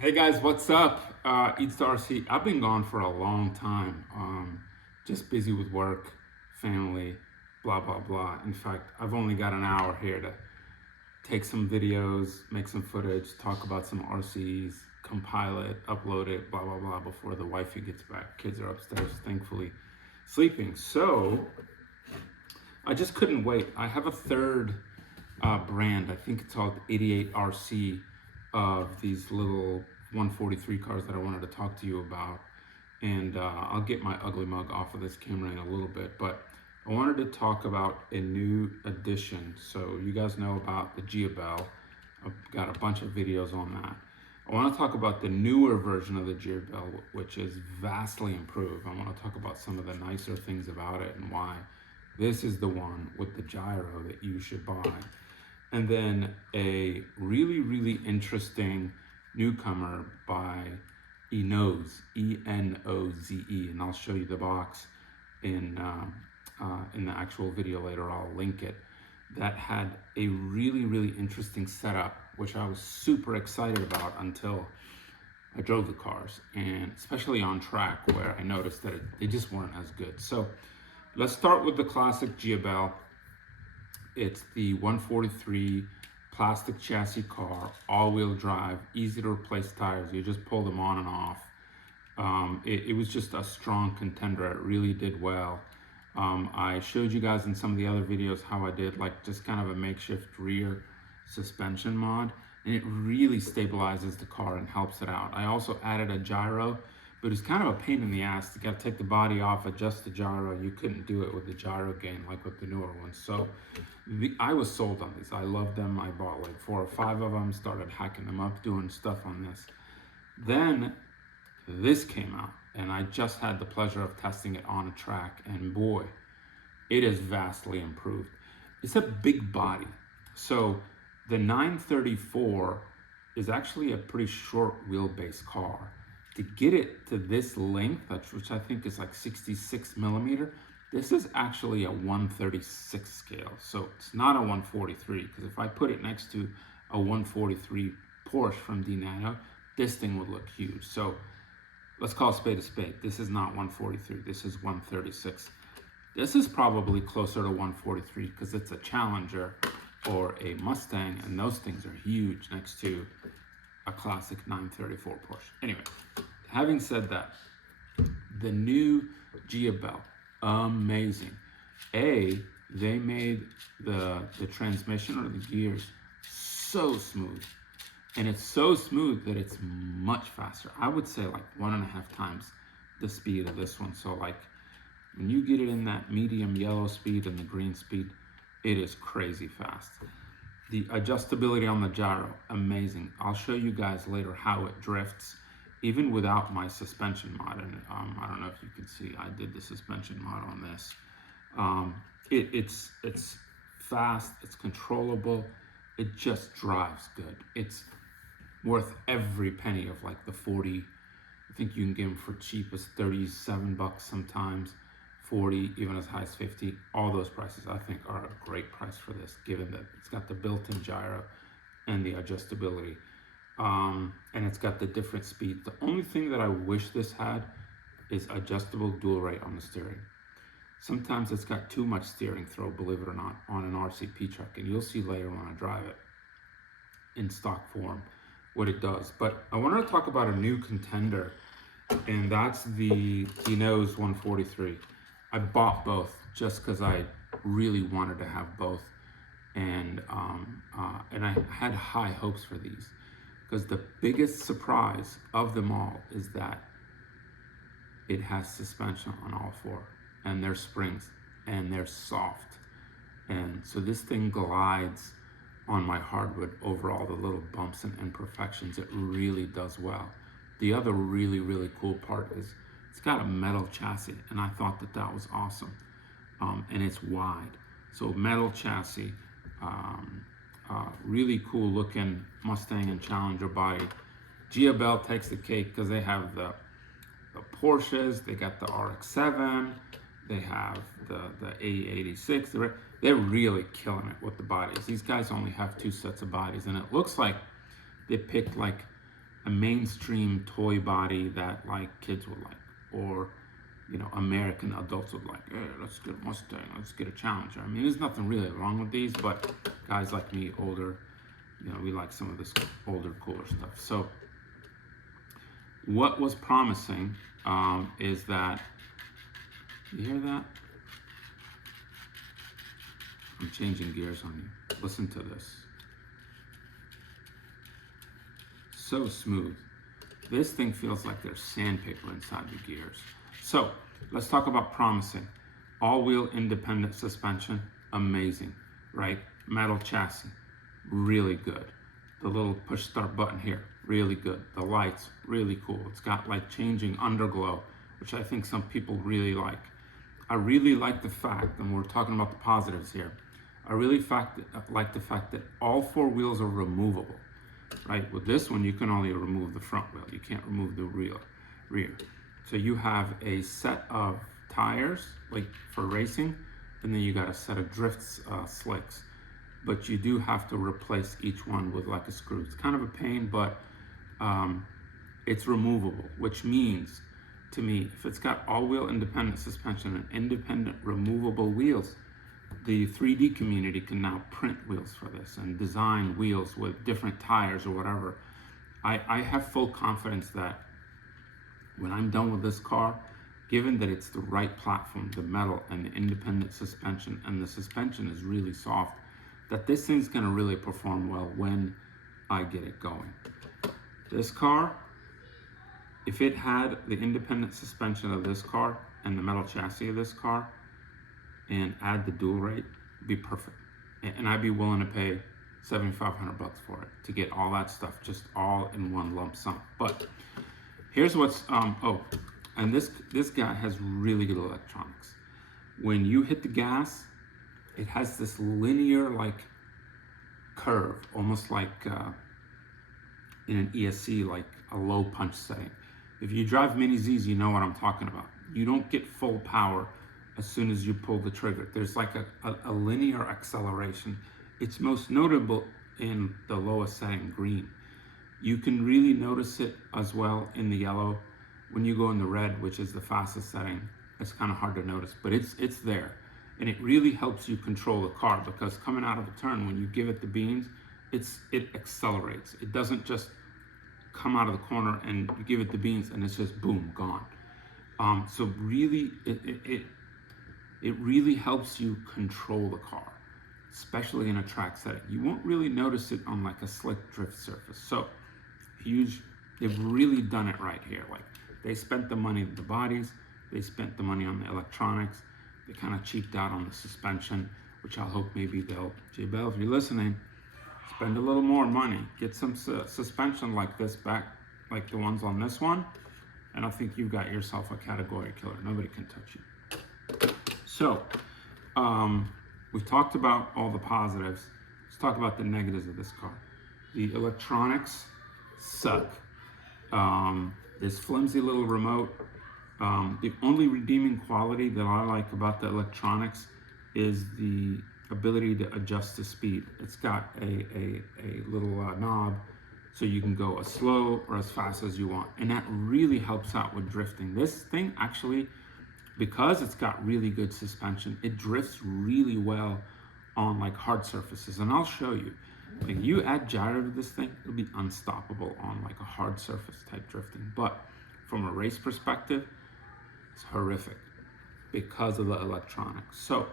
Hey guys, what's up? It's Darcy. I've been gone for a long time. Just busy with work, family, blah blah blah. In fact, I've only got an hour here to take some videos, make some footage, talk about some RCs, compile it, upload it, blah blah blah before the wifey gets back. Kids are upstairs, thankfully, sleeping. So I just couldn't wait. I have a third brand. I think it's called 88 RC of these little 143 cars that I wanted to talk to you about. And I'll get my ugly mug off of this camera in a little bit. But I wanted to talk about a new addition. So you guys know about the Jiabaile. I've got a bunch of videos on that. I want to talk about the newer version of the Jiabaile, which is vastly improved. I want to talk about some of the nicer things about it and why this is the one with the gyro that you should buy. And then a really, really interesting newcomer by Enoze, Enoze, and I'll show you the box in the actual video later. I'll link it. That had a really, really interesting setup, which I was super excited about until I drove the cars, and especially on track where I noticed that they just weren't as good. So let's start with the classic Jiabaile. It's the 143 plastic chassis car, all-wheel drive, easy to replace tires. You just pull them on and off. It was just a strong contender. It really did well. I showed you guys in some of the other videos how I did like just kind of a makeshift rear suspension mod, and it really stabilizes the car and helps it out. I also added a gyro, but it's kind of a pain in the ass. You got to take the body off, adjust the gyro. You couldn't do it with the gyro gain like with the newer ones. So I was sold on these. I loved them. I bought like 4 or 5 of them, started hacking them up, doing stuff on this. Then this came out, and I just had the pleasure of testing it on a track, and boy, it is vastly improved. It's a big body. So the 934 is actually a pretty short wheelbase car. To get it to this length, which I think is like 66 millimeter, this is actually a 136 scale. So it's not a 143, because if I put it next to a 143 Porsche from Nano, this thing would look huge. So let's call a spade a spade. This is not 143, this is 136. This is probably closer to 143 because it's a Challenger or a Mustang, and those things are huge next to a classic 934 Porsche. Anyway, having said that, the new Jiabaile, amazing. They made the transmission or the gears so smooth. And it's so smooth that it's much faster. I would say like 1.5 times the speed of this one. So like when you get it in that medium yellow speed and the green speed, it is crazy fast. The adjustability on the gyro, amazing. I'll show you guys later how it drifts, even without my suspension mod. And I don't know if you can see, I did the suspension mod on this. It's fast, it's controllable, it just drives good. It's worth every penny of like the 40. I think you can get them for cheap as 37 bucks sometimes, 40, even as high as 50. All those prices I think are a great price for this, given that it's got the built-in gyro and the adjustability, and it's got the different speeds. The only thing that I wish this had is adjustable dual rate on the steering. Sometimes it's got too much steering throw, believe it or not, on an RCP truck, and you'll see later when I drive it in stock form what it does. But I wanted to talk about a new contender, and that's the Enoze 143. I bought both just because I really wanted to have both, and I had high hopes for these, because the biggest surprise of them all is that it has suspension on all 4, and they're springs, and they're soft, and so this thing glides on my hardwood over all the little bumps and imperfections. It really does well. The other really, really cool part is it's got a metal chassis, and I thought that that was awesome. And it's wide. So metal chassis, really cool looking Mustang and Challenger body. Jiabaile takes the cake because they have the Porsches, they got the RX-7, they have the A86. They're really killing it with the bodies. These guys only have 2 sets of bodies, and it looks like they picked like a mainstream toy body that like kids would like, or American adults would like. Hey, let's get a Mustang, let's get a Challenger. I mean, there's nothing really wrong with these, but guys like me, older, we like some of this older, cooler stuff. So what was promising is that, you hear that? I'm changing gears on you. Listen to this. So smooth. This thing feels like there's sandpaper inside the gears. So let's talk about promising. All-wheel independent suspension, amazing, right? Metal chassis, really good. The little push start button here, really good. The lights, really cool. It's got like changing underglow, which I think some people really like. I really like the fact, and we're talking about the positives here, I really like the fact that all four wheels are removable, right? With this one, you can only remove the front wheel. You can't remove the rear. So you have a set of tires, like for racing, and then you got a set of drift slicks. But you do have to replace each one with like a screw. It's kind of a pain, but it's removable, which means, to me, if it's got all-wheel independent suspension and independent removable wheels, the 3D community can now print wheels for this and design wheels with different tires or whatever. I have full confidence that when I'm done with this car, given that it's the right platform, the metal and the independent suspension, and the suspension is really soft, that this thing's gonna really perform well when I get it going. This car, if it had the independent suspension of this car and the metal chassis of this car, and add the dual rate, be perfect. And I'd be willing to pay $7,500 for it to get all that stuff just all in one lump sum. But here's what's and this guy has really good electronics. When you hit the gas, it has this linear like curve, almost like in an ESC, like a low punch setting. If you drive Mini Zs, you know what I'm talking about. You don't get full power as soon as you pull the trigger. There's like a linear acceleration. It's most notable in the lowest setting, green. You can really notice it as well in the yellow. When you go in the red, which is the fastest setting, it's kind of hard to notice, but it's there. And it really helps you control the car, because coming out of a turn, when you give it the beans, it accelerates. It doesn't just come out of the corner and you give it the beans and it's just boom, gone. So really, it really helps you control the car, especially in a track setting. You won't really notice it on like a slick drift surface. So huge, they've really done it right here. Like, they spent the money on the bodies, they spent the money on the electronics, they kind of cheaped out on the suspension, which I hope maybe they'll, Jiabaile, if you're listening, spend a little more money, get some suspension like this back, like the ones on this one, and I think you've got yourself a category killer. Nobody can touch you. So, we've talked about all the positives. Let's talk about the negatives of this car. The electronics suck. This flimsy little remote. The only redeeming quality that I like about the electronics is the ability to adjust the speed. It's got a little knob, so you can go as slow or as fast as you want. And that really helps out with drifting. This thing actually, because it's got really good suspension, it drifts really well on like hard surfaces. And I'll show you. Like, you add gyro to this thing, it'll be unstoppable on like a hard surface type drifting. But from a race perspective, it's horrific because of the electronics. So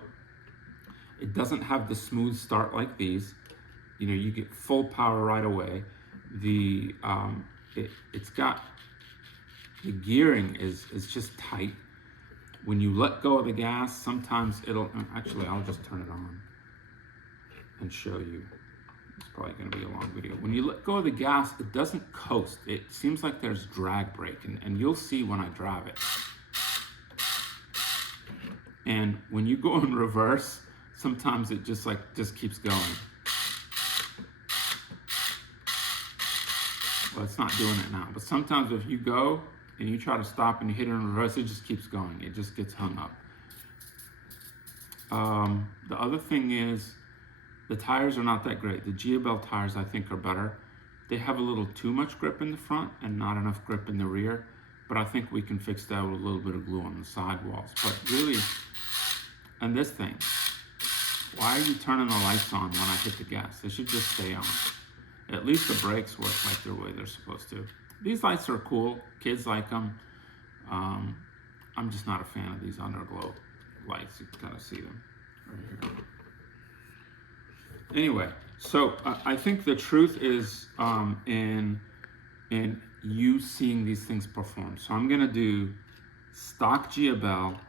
it doesn't have the smooth start like these. You know, you get full power right away. It's got, the gearing is just tight. When you let go of the gas, sometimes it'll, actually I'll just turn it on and show you. It's probably going to be a long video. When you let go of the gas, it doesn't coast. It seems like there's drag brake, and you'll see when I drive it. And when you go in reverse, sometimes it just keeps going. Well, it's not doing it now, but sometimes if you go and you try to stop and you hit it in reverse, it just keeps going. It just gets hung up. The other thing is, the tires are not that great. The Jiabaile tires, I think, are better. they have a little too much grip in the front and not enough grip in the rear, but I think we can fix that with a little bit of glue on the sidewalls. But really, and this thing, why are you turning the lights on when I hit the gas? They should just stay on. At least the brakes work like the way they're supposed to. These lights are cool. Kids like them. I'm just not a fan of these underglow lights. You can kind of see them right here. Anyway, so I think the truth is in you seeing these things perform. So I'm gonna do stock Jiabaile.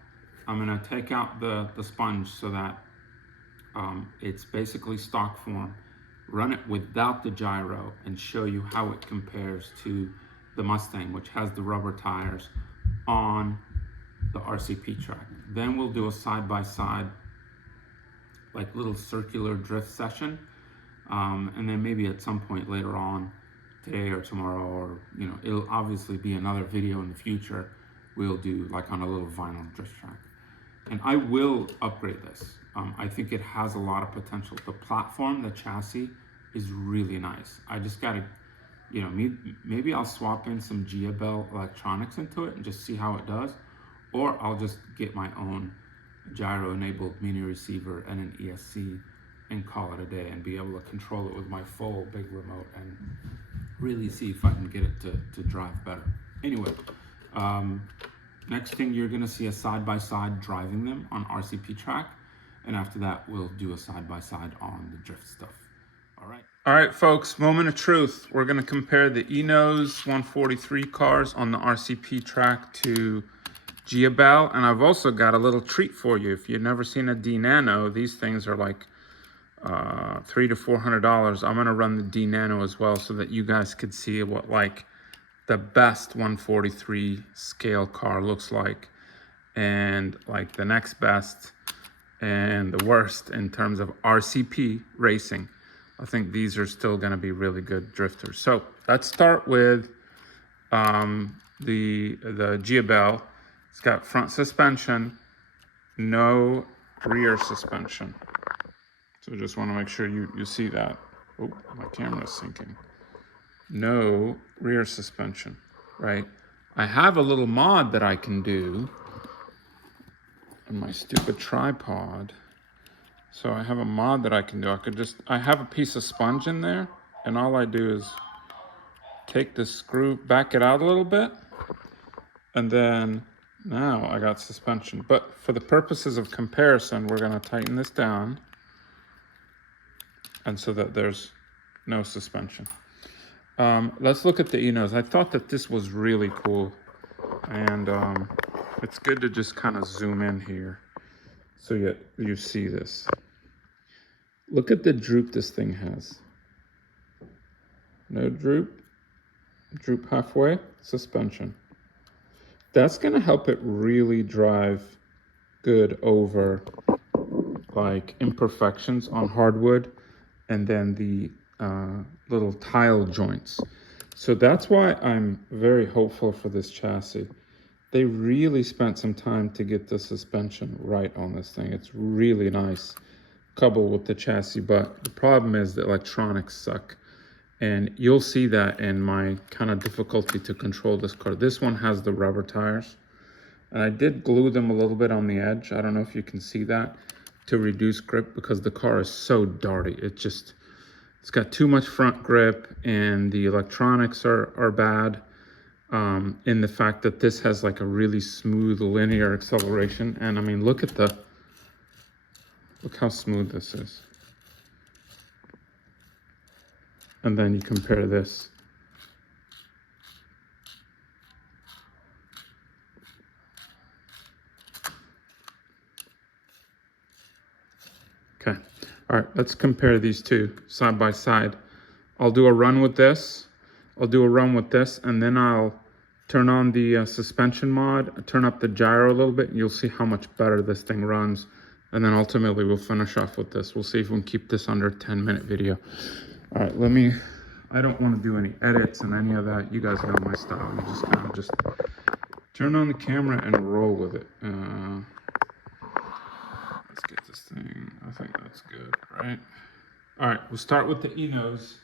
I'm gonna take out the sponge so that it's basically stock form. Run it without the gyro and show you how it compares to the Mustang, which has the rubber tires on the RCP track. Then we'll do a side-by-side, like little circular drift session. And then maybe at some point later on, today or tomorrow, or it'll obviously be another video in the future, we'll do like on a little vinyl drift track. And I will upgrade this. I think it has a lot of potential. The platform, the chassis is really nice. I just gotta, maybe I'll swap in some Jiabaile electronics into it and just see how it does. Or I'll just get my own gyro-enabled mini receiver and an ESC and call it a day and be able to control it with my full big remote and really see if I can get it to drive better. Anyway, next thing you're gonna see a side-by-side driving them on RCP track. And after that, we'll do a side-by-side on the drift stuff. All right. All right, folks, moment of truth. We're gonna compare the Enoze 143 cars on the RCP track to Jiabaile, and I've also got a little treat for you. If you've never seen a Nano, these things are like $300 to $400. I'm gonna run the Nano as well so that you guys could see what like the best 143 scale car looks like, and like the next best and the worst in terms of RCP racing. I think these are still gonna be really good drifters. So let's start with the Jiabaile. It's got front suspension, no rear suspension. So just want to make sure you see that. Oh, my camera's sinking. No rear suspension, right? I have a little mod that I can do on my stupid tripod. So I have a mod that I can do. I have a piece of sponge in there, and all I do is take the screw, back it out a little bit, and then now I got suspension. But for the purposes of comparison, we're gonna tighten this down, and so that there's no suspension. Let's look at the Enoze. I thought that this was really cool, and it's good to just kind of zoom in here so you see this. Look at the droop this thing has. No droop, droop halfway, suspension. That's gonna help it really drive good over like imperfections on hardwood and then the little tile joints. So that's why I'm very hopeful for this chassis. They really spent some time to get the suspension right on this thing. It's really nice coupled with the chassis, but the problem is the electronics suck. And you'll see that in my kind of difficulty to control this car. This one has the rubber tires, and I did glue them a little bit on the edge. I don't know if you can see that, to reduce grip, because the car is so darty. It's got too much front grip, and the electronics are bad in the fact that this has like a really smooth linear acceleration. And I mean, look how smooth this is. And then you compare this. Okay, all right, let's compare these two side by side. I'll do a run with this. And then I'll turn on the suspension mod, turn up the gyro a little bit, and you'll see how much better this thing runs. And then ultimately we'll finish off with this. We'll see if we can keep this under a 10-minute video. All right, I don't want to do any edits and any of that. You guys know my style. You just kind of turn on the camera and roll with it. Let's get this thing. I think that's good, right? All right, we'll start with the Enoze.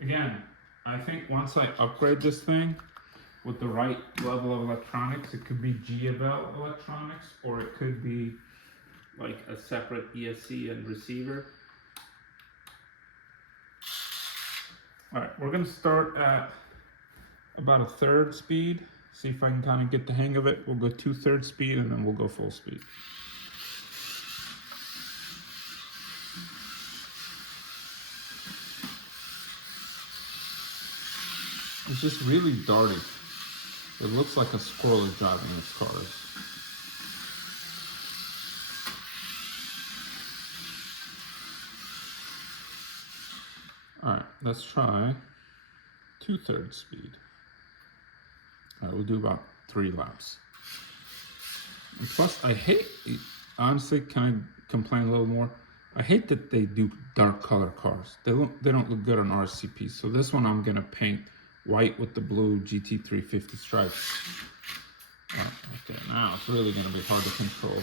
Again, I think once I upgrade this thing with the right level of electronics, it could be Jiabaile electronics, or it could be like a separate ESC and receiver. All right, we're gonna start at about a third speed. See if I can kind of get the hang of it. We'll go 2/3 speed and then we'll go full speed. It's just really darty. It looks like a squirrel is driving this car. All right, let's try 2/3 speed. All right, we'll do about 3 laps. And plus, I hate, honestly, can I complain a little more? I hate that they do dark color cars. They don't look good on RCP. So this one I'm gonna paint white with the blue GT350 stripes. Right, okay, now it's really gonna be hard to control.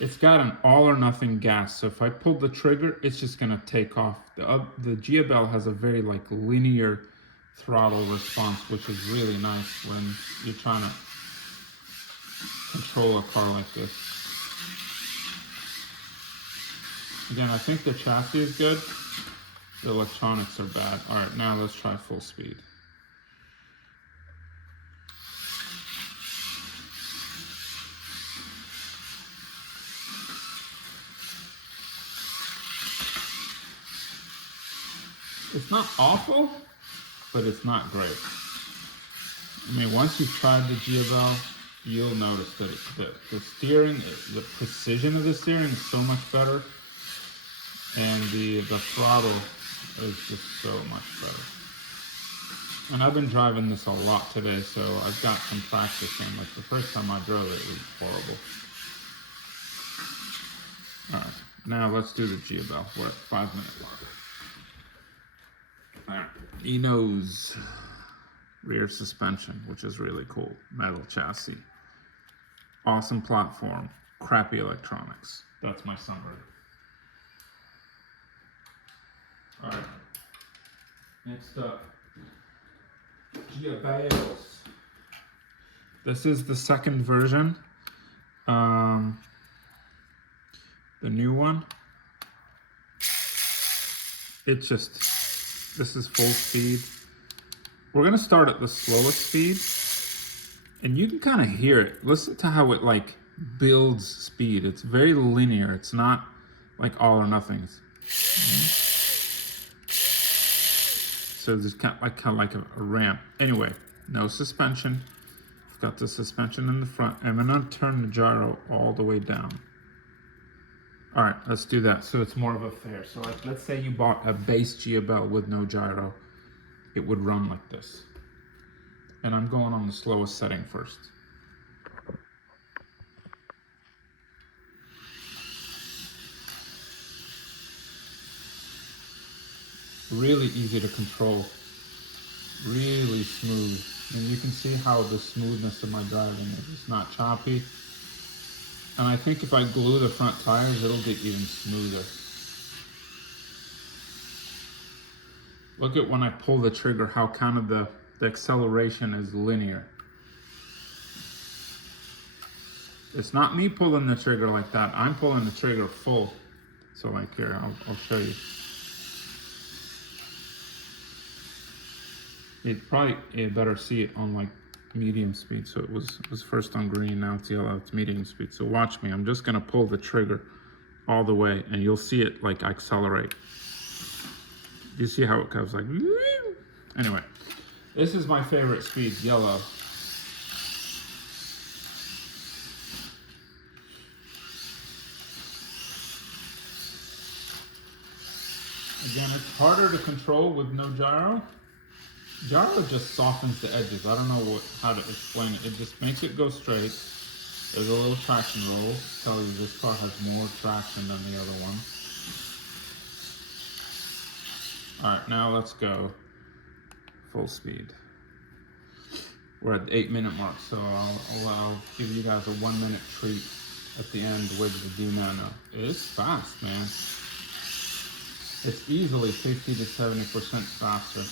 It's got an all or nothing gas, so if I pull the trigger, it's just gonna take off. The Jiabaile has a very like linear throttle response, which is really nice when you're trying to control a car like this. Again, I think the chassis is good. The electronics are bad. All right, now let's try full speed. It's not awful, but it's not great. I mean, once you've tried the Jiabaile, you'll notice that the steering, the precision of the steering is so much better, and the throttle is just so much better. And I've been driving this a lot today, so I've got some practice in. Like the first time I drove it, it was horrible. All right, now let's do the Jiabaile. We're at 5 minute mark. All right, Enoze rear suspension, which is really cool. Metal chassis, awesome platform, crappy electronics. That's my summary. All right, next up, Jiabailes. This is the second version, the new one. It's just, this is full speed. We're gonna start at the slowest speed, and you can kind of hear it. Listen to how it like builds speed. It's very linear. It's not like all or nothing. So there's kind of like a ramp. Anyway, no suspension. It's got the suspension in the front. I'm gonna turn the gyro all the way down. All right, let's do that. So it's more of a fair. So like, let's say you bought a base Jiabaile with no gyro. It would run like this. And I'm going on the slowest setting first. Really easy to control, really smooth. And you can see how the smoothness of my driving is. It's not choppy. And I think if I glue the front tires, it'll get even smoother. Look at when I pull the trigger, how kind of the acceleration is linear. It's not me pulling the trigger like that. I'm pulling the trigger full. So like here, I'll show you. You better see it on like medium speed. So it was first on green, now it's yellow, it's medium speed. So watch me, I'm just gonna pull the trigger all the way and you'll see it like accelerate. You see how it goes like, anyway, this is my favorite speed, yellow. Again, it's harder to control with no gyro. Gyro just softens the edges. I don't know how to explain it. It just makes it go straight. There's a little traction roll. Tell you this car has more traction than the other one. All right, now let's go full speed. We're at the 8 minute mark, so I'll give you guys a 1 minute treat. at the end with the Nano. It's fast, man. It's easily 50 to 70% faster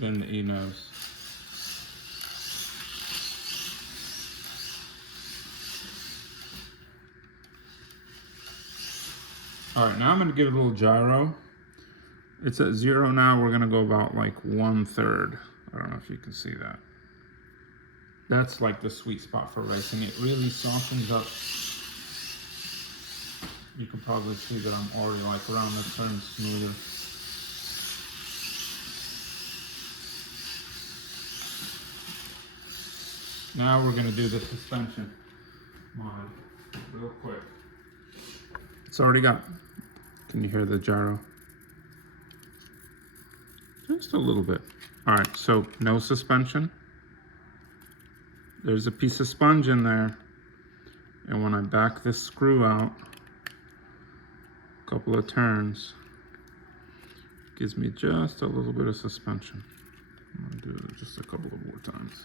than the Enoze. All right, now I'm gonna give it a little gyro. It's at 0 now. We're gonna go about like 1/3. I don't know if you can see that. That's like the sweet spot for racing. It really softens up. You can probably see that I'm already like around the turn smoother. Now we're gonna do the suspension mod real quick. It's already got, can you hear the gyro? Just a little bit. All right, so no suspension. There's a piece of sponge in there. And when I back this screw out, a couple of turns, it gives me just a little bit of suspension. I'm gonna do it just a couple of more times.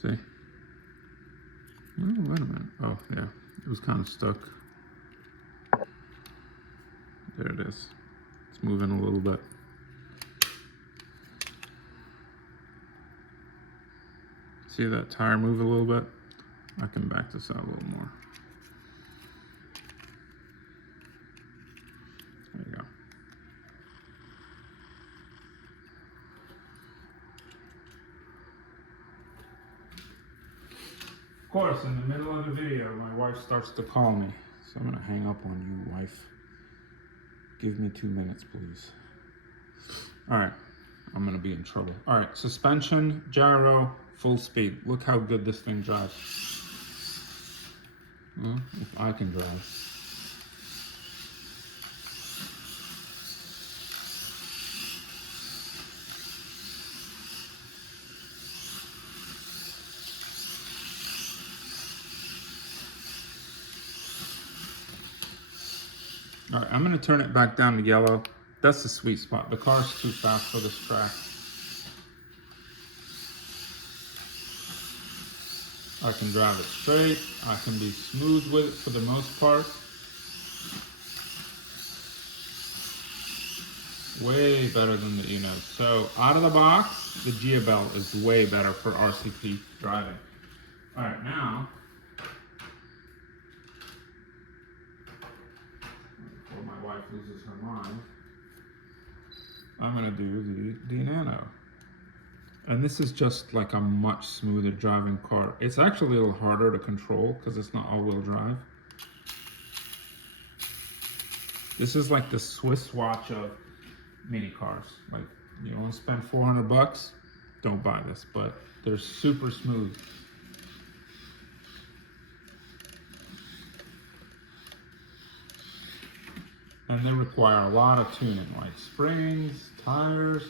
See? Oh, wait a minute. Oh, yeah, it was kind of stuck. There it is. It's moving a little bit. See that tire move a little bit? I can back this out a little more. There you go. Of course, in the middle of the video, my wife starts to call me. So I'm gonna hang up on you, wife. Give me 2 minutes, please. All right, I'm gonna be in trouble. All right, suspension, gyro, full speed. Look how good this thing drives. Well, if I can drive. All right, I'm gonna turn it back down to yellow. That's the sweet spot. The car's too fast for this track. I can drive it straight. I can be smooth with it for the most part. Way better than the Enoze. So out of the box, the Jiabaile is way better for RCP driving. All right, now, before my wife loses her mind, I'm gonna do the Nano. And this is just like a much smoother driving car. It's actually a little harder to control because it's not all-wheel drive. This is like the Swiss watch of mini cars. Like, you want to spend 400 bucks? Don't buy this, but they're super smooth. And they require a lot of tuning, like springs, tires.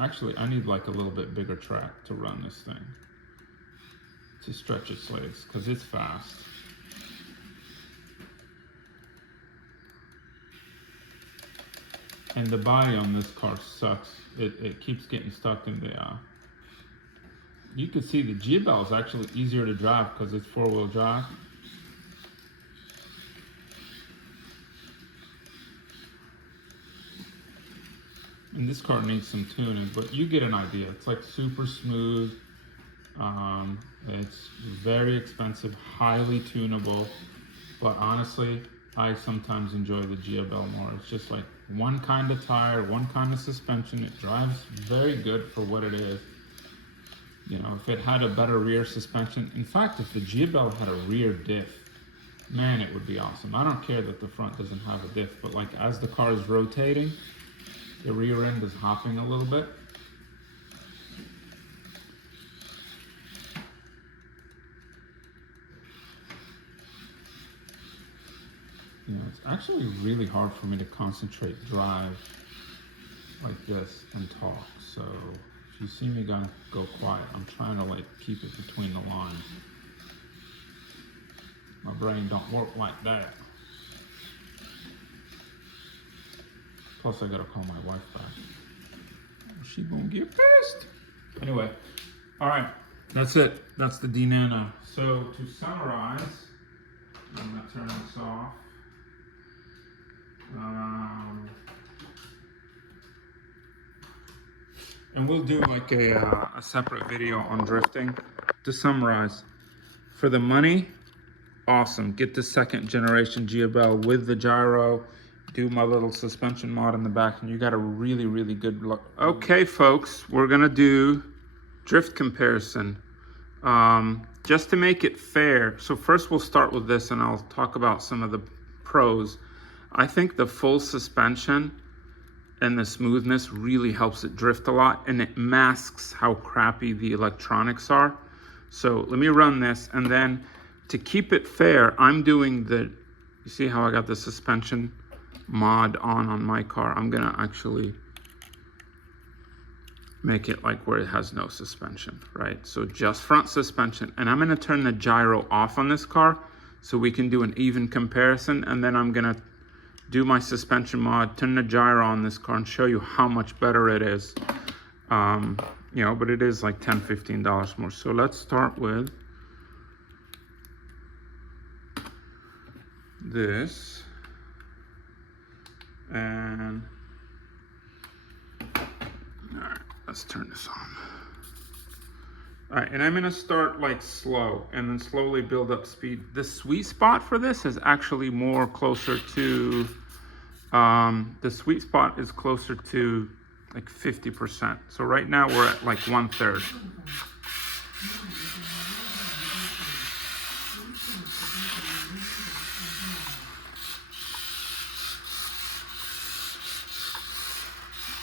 Actually, I need like a little bit bigger track to run this thing, to stretch its legs, because it's fast. And the body on this car sucks. It keeps getting stuck in the, you can see the Jiabaile is actually easier to drive because it's four-wheel drive. And this car needs some tuning, but you get an idea. It's like super smooth. It's very expensive, highly tunable. But honestly, I sometimes enjoy the Jiabaile more. It's just like one kind of tire, one kind of suspension. It drives very good for what it is. You know, if it had a better rear suspension, in fact, if the Jiabaile had a rear diff, man, it would be awesome. I don't care that the front doesn't have a diff, but like as the car is rotating, the rear end is hopping a little bit. You know, it's actually really hard for me to concentrate drive like this and talk. So if you see me go quiet, I'm trying to like keep it between the lines. My brain don't work like that. Plus I gotta call my wife back. She gonna get pissed. Anyway, all right. That's it. That's the Nano. So to summarize, I'm gonna turn this off. And we'll do like a separate video on drifting. To summarize, for the money, awesome. Get the second generation Jiabaile with the gyro. Do my little suspension mod in the back, and you got a really, really good look. Okay, folks, we're gonna do drift comparison. Just to make it fair, so first we'll start with this and I'll talk about some of the pros. I think the full suspension and the smoothness really helps it drift a lot, and it masks how crappy the electronics are. So let me run this, and then to keep it fair, I'm doing you see how I got the suspension mod on my car? I'm gonna actually make it like where it has no suspension, right? So just front suspension. And I'm gonna turn the gyro off on this car so we can do an even comparison. And then I'm gonna do my suspension mod, turn the gyro on this car and show you how much better it is. You know, but it is like $10, $15 more. So let's start with this. And all right, let's turn this on. All right, and I'm gonna start like slow and then slowly build up speed. The sweet spot for this is actually more closer to, the sweet spot is closer to like 50%. So right now we're at like 1/3.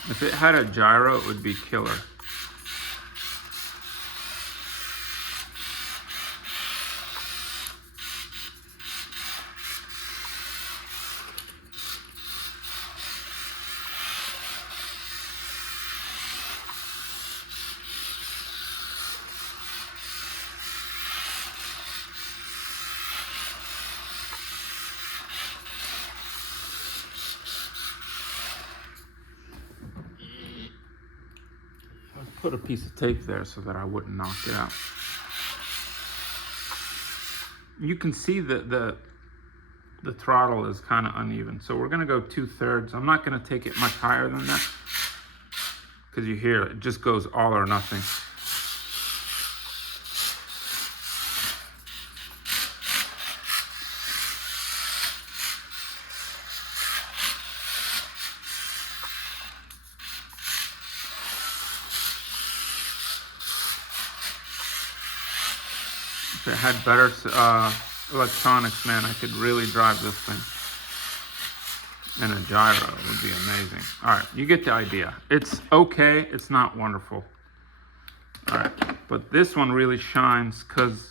If it had a gyro, it would be killer. Put a piece of tape there so that I wouldn't knock it out. You can see that the throttle is kind of uneven, so we're gonna go 2/3. I'm not gonna take it much higher than that because you hear it just goes all or nothing. If it had better electronics, man, I could really drive this thing. And a gyro would be amazing. All right, you get the idea. It's okay, it's not wonderful. All right, but this one really shines because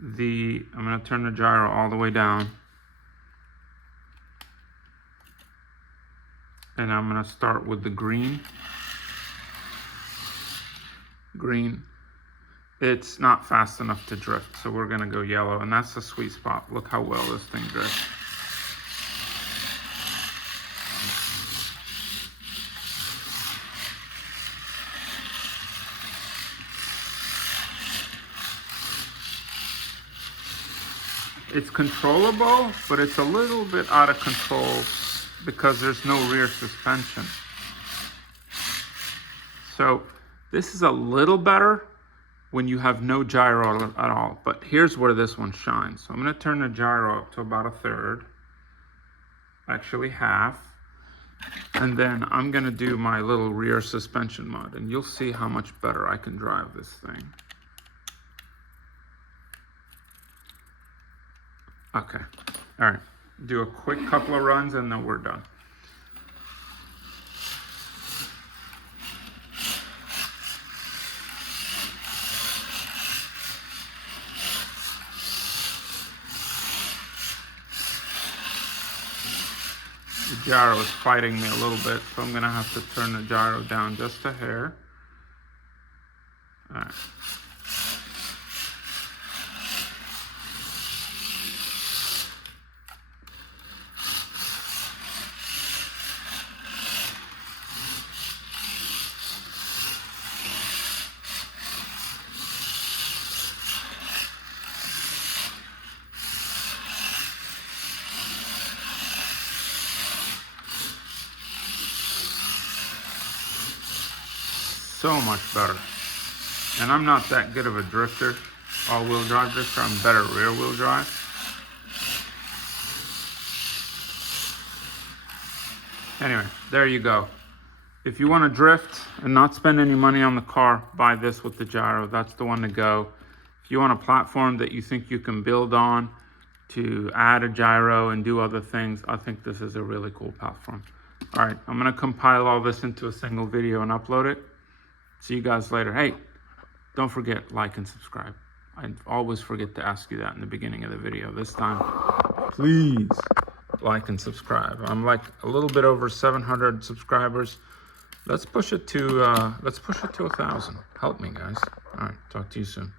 I'm gonna turn the gyro all the way down. And I'm gonna start with the green. Green. It's not fast enough to drift, so we're gonna go yellow, and that's the sweet spot. Look how well this thing drifts. It's controllable, but it's a little bit out of control because there's no rear suspension. So this is a little better when you have no gyro at all, but here's where this one shines. So I'm gonna turn the gyro up to about 1/3, actually half, and then I'm gonna do my little rear suspension mod, and you'll see how much better I can drive this thing. Okay, all right, do a quick couple of runs and then we're done. The gyro is fighting me a little bit, so I'm gonna have to turn the gyro down just a hair. All right. so much better. And I'm not that good of a drifter, all-wheel drive drifter. I'm better rear-wheel drive. Anyway, there you go. If you want to drift and not spend any money on the car, buy this with the gyro. That's the one to go. If you want a platform that you think you can build on to add a gyro and do other things, I think this is a really cool platform. All right, I'm gonna compile all this into a single video and upload it. See you guys later. Hey, don't forget, like and subscribe. I always forget to ask you that in the beginning of the video. This time, please like and subscribe. I'm like a little bit over 700 subscribers. Let's push it to 1,000. Help me, guys. All right, talk to you soon.